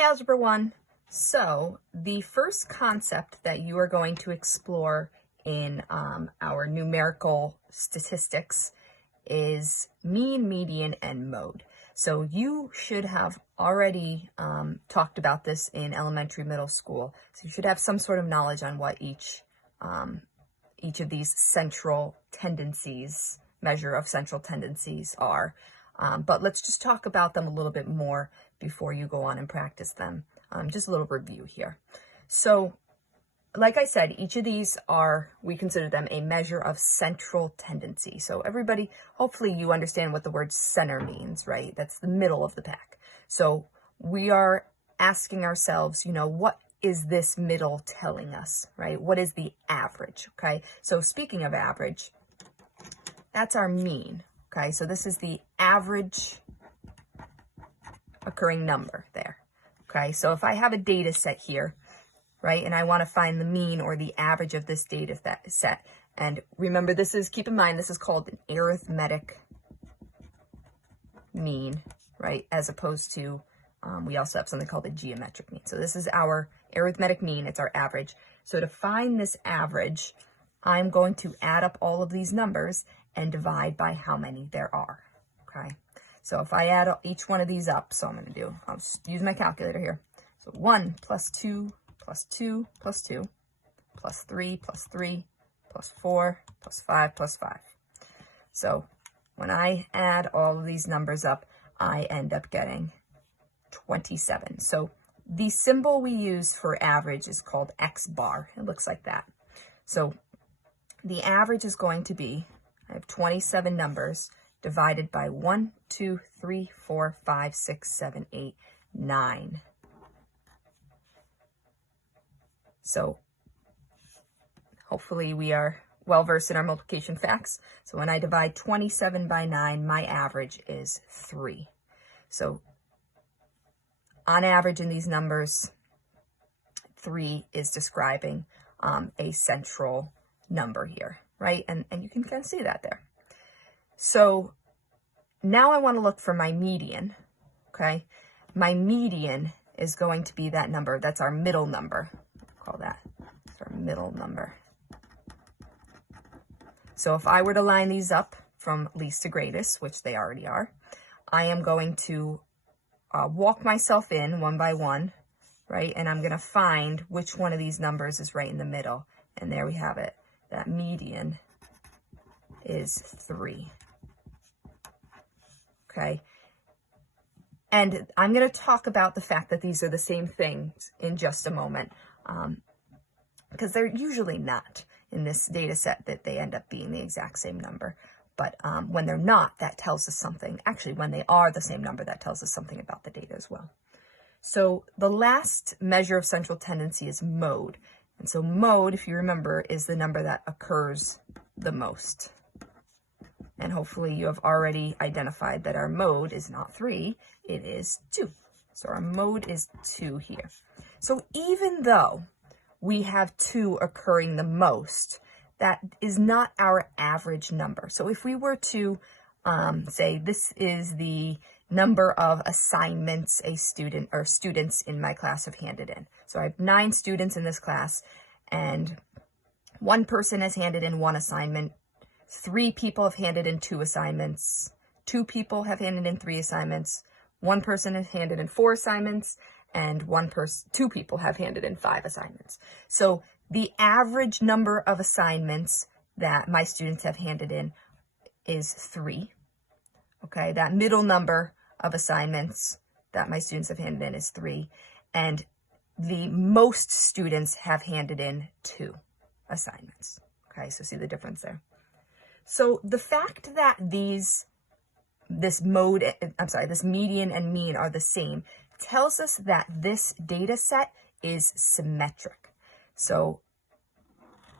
Hi, Algebra 1. So the first concept that you are going to explore in our numerical statistics is mean, median, and mode. So you should have already talked about this in elementary, middle school. So you should have some sort of knowledge on what each of these central tendencies, measure of central tendencies are. But let's just talk about them a little bit more before you go on and practice them. Just a little review here. So, like I said, each of these we consider them a measure of central tendency. So everybody, hopefully you understand what the word center means, right? That's the middle of the pack. So we are asking ourselves, what is this middle telling us, right? What is the average, okay? So speaking of average, that's our mean, okay? So this is the average occurring number there, okay? So if I have a data set here, right, and I want to find the mean or the average of this data set, and remember keep in mind, this is called an arithmetic mean, right, as opposed to, we also have something called a geometric mean. So this is our arithmetic mean, it's our average. So to find this average, I'm going to add up all of these numbers and divide by how many there are, okay? So if I add each one of these up, I'll just use my calculator here. So 1 plus 2 plus 2 plus 2 plus 3 plus 3 plus 4 plus 5 plus 5. So when I add all of these numbers up, I end up getting 27. So the symbol we use for average is called X bar. It looks like that. So the average is going to be, I have 27 numbers divided by 1, 2, 3, 4, 5, 6, 7, 8, 9. So hopefully we are well versed in our multiplication facts. So when I divide 27 by 9, my average is 3. So on average in these numbers, 3 is describing a central number here, right? And you can kind of see that there. So now I want to look for my median, okay? My median is going to be that number. That's our middle number. Call that. That's our middle number. So if I were to line these up from least to greatest, which they already are, I am going to walk myself in one by one, right? And I'm going to find which one of these numbers is right in the middle. And there we have it. That median is 3. Okay. And I'm going to talk about the fact that these are the same things in just a moment, because they're usually not in this data set that they end up being the exact same number. But when they're not, that tells us something. Actually, when they are the same number, that tells us something about the data as well. So the last measure of central tendency is mode. And so mode, if you remember, is the number that occurs the most. And hopefully you have already identified that our mode is not 3, it is 2. So our mode is 2 here. So even though we have 2 occurring the most, that is not our average number. So if we were to say this is the number of assignments a student or students in my class have handed in. So I have 9 students in this class, and one person has handed in 1 assignment. 3 people have handed in 2 assignments. 2 people have handed in 3 assignments. 1 person has handed in 4 assignments, and 2 people have handed in 5 assignments. So the average number of assignments that my students have handed in is 3. Okay, that middle number of assignments that my students have handed in is 3, and the most students have handed in 2 assignments. Okay, so see the difference there. So the fact that this median and mean are the same tells us that this data set is symmetric. So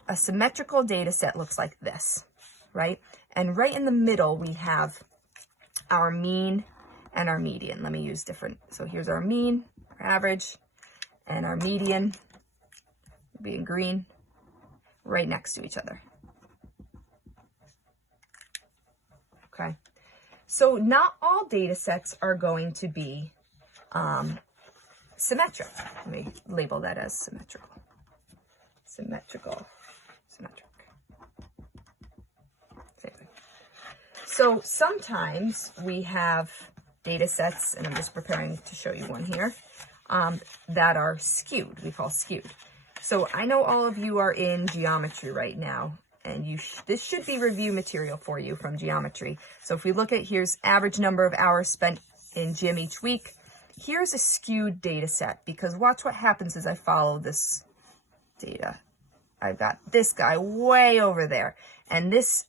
a symmetrical data set looks like this, right? And right in the middle, we have our mean and our median. Let me use different. So here's our mean, our average, and our median will be in green, right next to each other. Okay, so not all data sets are going to be symmetric. Let me label that as symmetrical. Symmetric. Same thing. So sometimes we have data sets, and I'm just preparing to show you one here, that are skewed. We call skewed. So I know all of you are in geometry right now, and this should be review material for you from geometry. So if we look at, here's average number of hours spent in gym each week. Here's a skewed data set, because watch what happens as I follow this data. I've got this guy way over there, and this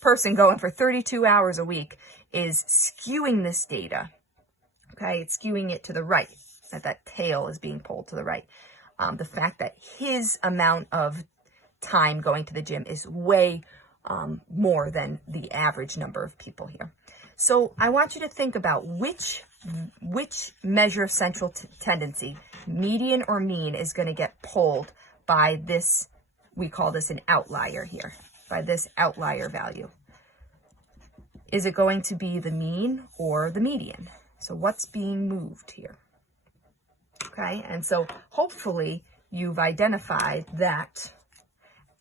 person going for 32 hours a week is skewing this data. Okay, it's skewing it to the right, that tail is being pulled to the right. The fact that his amount of time going to the gym is way more than the average number of people here. So I want you to think about which measure of central tendency, median or mean, is going to get pulled by this, we call this an outlier here, by this outlier value. Is it going to be the mean or the median? So what's being moved here? Okay, and so hopefully you've identified that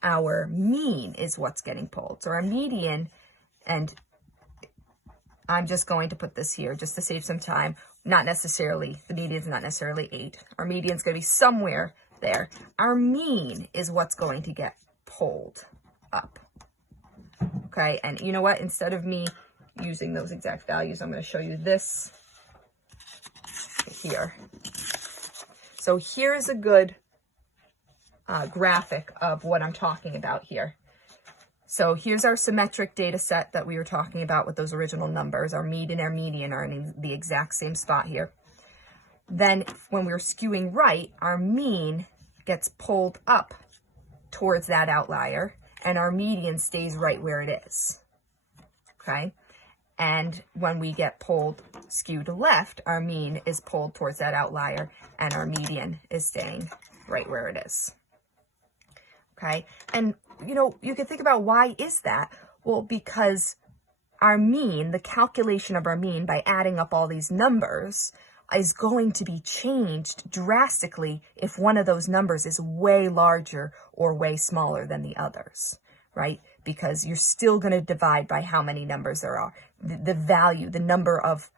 our mean is what's getting pulled. So our median, and I'm just going to put this here just to save some time. Not necessarily, the median's not necessarily 8. Our median's going to be somewhere there. Our mean is what's going to get pulled up. Okay, and you know what? Instead of me using those exact values, I'm going to show you this here. So here's a good graphic of what I'm talking about here. So here's our symmetric data set that we were talking about with those original numbers. Our mean and our median are in the exact same spot here. Then when we're skewing right, our mean gets pulled up towards that outlier, and our median stays right where it is. Okay? And when we get pulled skewed left, our mean is pulled towards that outlier, and our median is staying right where it is. Okay? And you know, you can think about, why is that? Well, because our mean, the calculation of our mean by adding up all these numbers, is going to be changed drastically if one of those numbers is way larger or way smaller than the others, right? Because you're still going to divide by how many numbers there are. The value, the number of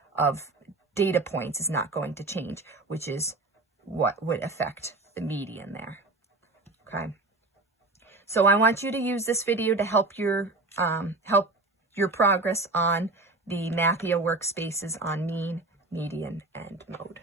data points is not going to change, which is what would affect the median there. Okay. So I want you to use this video to help your progress on the Mappia workspaces on mean, median, and mode.